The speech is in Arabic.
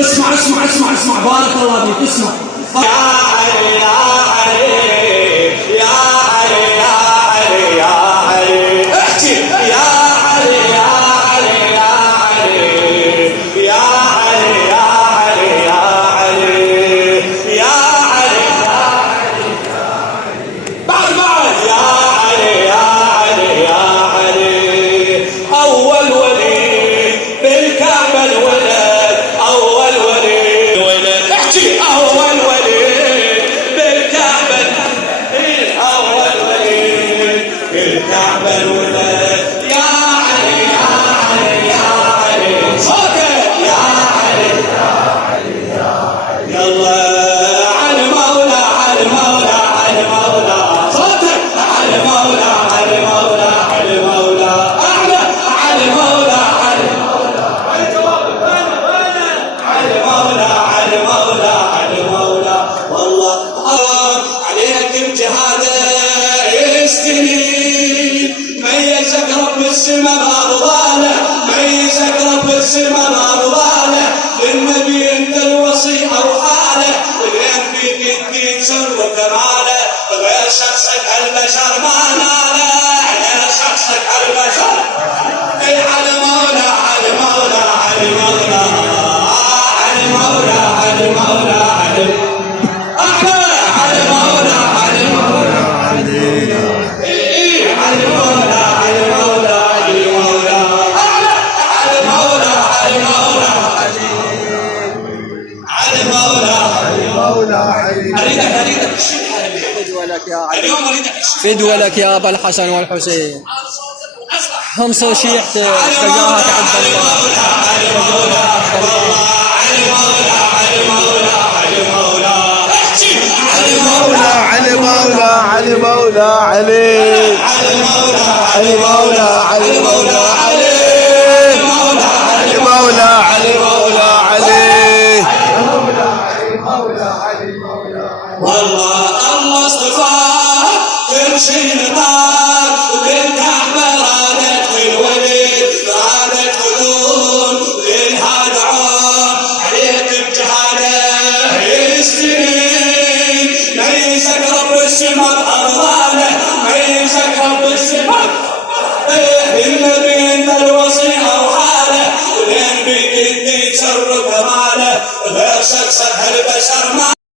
اسمع اسمع اسمع اسمع بارك الله فيك. اسمع يا علي يا علي يا علي يا علي يا علي احكي يا علي يا علي يا علي يا علي يا علي يا علي يا علي بعد يا علي يا علي يا علي اول ولي بالكعبة الولد اول الكعبة الولد يا علي يا علي يا علي صوتك يا علي يا علي يا علي يلا علي مولا علي مولا علي مولا صوتك علي مولا علي مولا علي مولا أعلى علي مولا علي مولا علي مولا علي مولا علي مولا والله عليك امتحانك يستني ميزك رب السما بأضواله ميزك رب السما بأضواله للنبي انت الوصي او حاله والين فيك الدين سر وكماله غير شخصك البشر ما ناله غير شخصك البشر اي على مولا على مولا على مولا على مولا على مولا على اريدك فدوى لك يا ابا الحسن والحسين. خمسة شيح تجاهك عبد الله علي مولا علي مولا علي علي مولا علي مولا علي علي مولا علي مولا علي والله الله اصطفاك تمشي نطاق بالكعبة رادت الولد رادت خدود للهاد عون عليك امتحانه يستنين ميزك رب السما بأرضانه ميزك رب السما النبي انت الوصي او حاله ولين بيك الدين سر كماله غير شخصك هالبشر ما